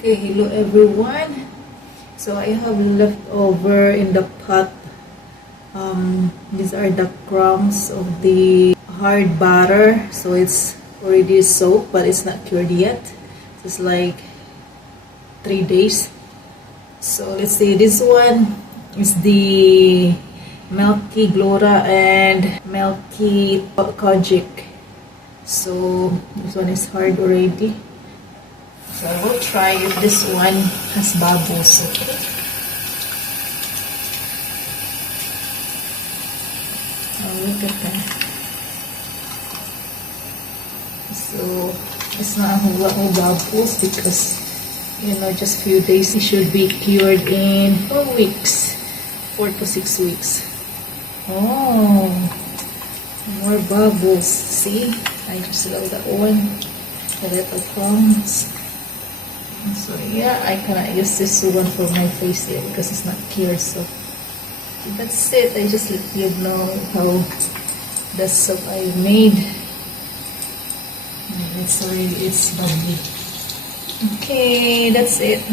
Okay, hello everyone. So I have leftover in the pot. These are the crumbs of the hard butter. So it's already soaked, but it's not cured yet. It's like 3 days. So let's see. This one is the Milky Glora and Milky Kojic. So this one is hard already. So I will try if this one has bubbles, okay? Oh, look at that. So it's not a whole lot of bubbles because, you know, just few days. It should be cured in 4 weeks, 4 to 6 weeks. Oh, more bubbles. See, I just love that one. The little crumbs. So yeah, I cannot use this one for my face yet because it's not cured. So that's it. I just let you know how the soap I made. It's bubbly. Okay, that's it.